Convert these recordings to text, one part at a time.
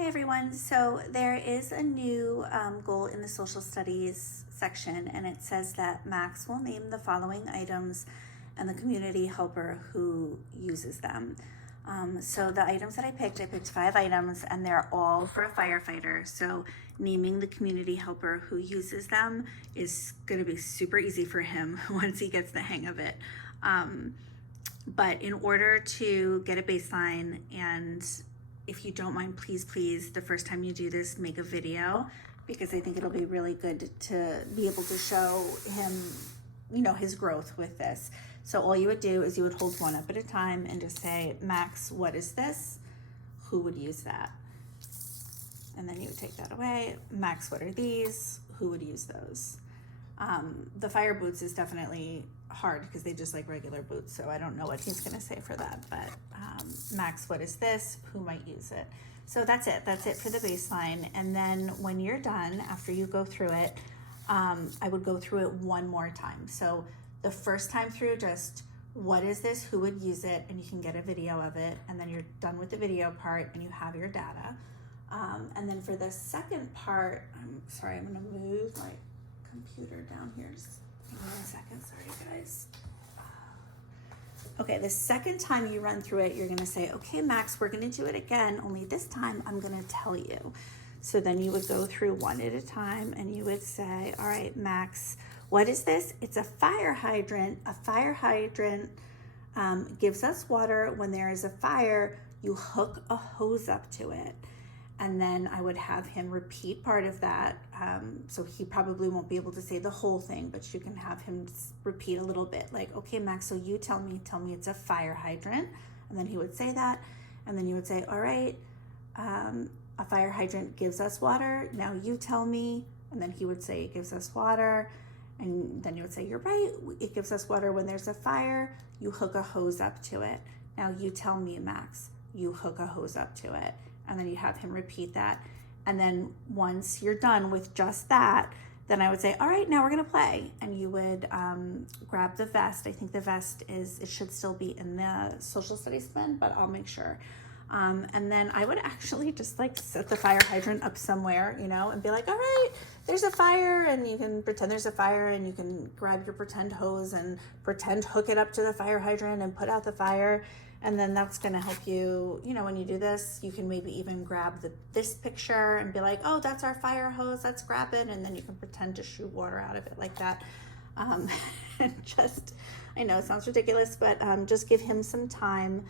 Hi everyone. So there is a new goal in the social studies section, and it says that Max will name the following items and the community helper who uses them. So the items that I picked 5 items, and they're all for a firefighter. So naming the community helper who uses them is going to be super easy for him once he gets the hang of it. But in order to get a baseline, and if you don't mind, please, the first time you do this, make a video, because I think it'll be really good to be able to show him, his growth with this. So all you would do is you would hold one up at a time and just say, Max, what is this? Who would use that? And then you would take that away. Max, what are these? Who would use those? The fire boots is definitely hard because they just like regular boots, so I don't know what he's gonna say for that, but Max, what is this? Who might use it? So that's it for the baseline. And then when you're done, after you go through it, I would go through it one more time. So the first time through, just what is this? Who would use it? And you can get a video of it, and then you're done with the video part and you have your data. And then for the second part, I'm gonna move my computer down here. Just give me 1 second. Sorry, guys. Okay, the second time you run through it, you're gonna say, okay, Max, we're gonna do it again, only this time I'm gonna tell you. So then you would go through one at a time and you would say, all right, Max, what is this? It's a fire hydrant. A fire hydrant gives us water. When there is a fire, you hook a hose up to it. And then I would have him repeat part of that. So he probably won't be able to say the whole thing, but you can have him repeat a little bit, like, okay, Max, so you tell me it's a fire hydrant. And then he would say that. And then you would say, all right, a fire hydrant gives us water. Now you tell me. And then he would say, it gives us water. And then you would say, you're right, it gives us water when there's a fire. You hook a hose up to it. Now you tell me, Max, you hook a hose up to it. And then you have him repeat that. And then once you're done with just that, then I would say, all right, now we're gonna play. And you would grab the vest. I think the vest it should still be in the social studies bin, but I'll make sure. And then I would actually just like set the fire hydrant up somewhere, and be like, all right, there's a fire, and you can pretend there's a fire, and you can grab your pretend hose and pretend hook it up to the fire hydrant and put out the fire. And then that's gonna help you, when you do this, you can maybe even grab this picture and be like, oh, that's our fire hose, let's grab it. And then you can pretend to shoot water out of it like that. I know it sounds ridiculous, but just give him some time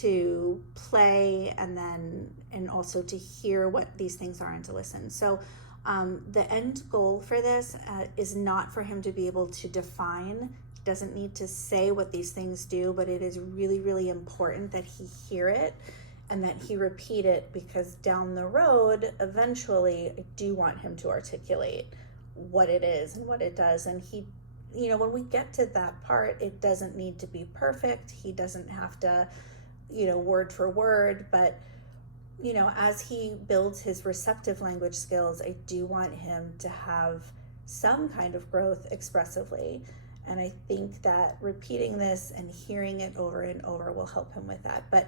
to play and also to hear what these things are and to listen. So the end goal for this is not for him to be able to define. Doesn't need to say what these things do, but it is really, really important that he hear it and that he repeat it, because down the road, eventually, I do want him to articulate what it is and what it does. And he, when we get to that part, it doesn't need to be perfect. He doesn't have to, word for word, but as he builds his receptive language skills, I do want him to have some kind of growth expressively. And I think that repeating this and hearing it over and over will help him with that. But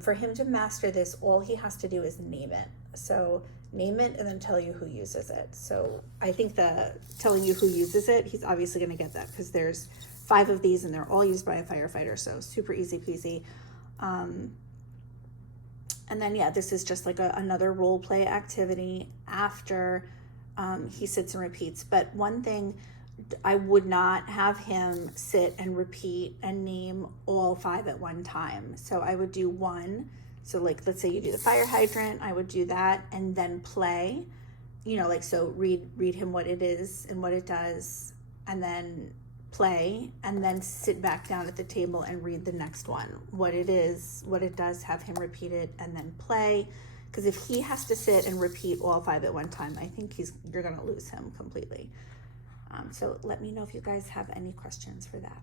for him to master this, all he has to do is name it. So name it and then tell you who uses it. So I think the telling you who uses it, he's obviously going to get that, because there's 5 of these and they're all used by a firefighter. So super easy peasy. And then, this is just like another role play activity after he sits and repeats. But one thing, I would not have him sit and repeat and name all 5 at one time. So I would do one. So like, let's say you do the fire hydrant, I would do that and then play, so read him what it is and what it does, and then play, and then sit back down at the table and read the next one, what it is, what it does, have him repeat it, and then play. Because if he has to sit and repeat all 5 at one time, I think you're gonna lose him completely. So let me know if you guys have any questions for that.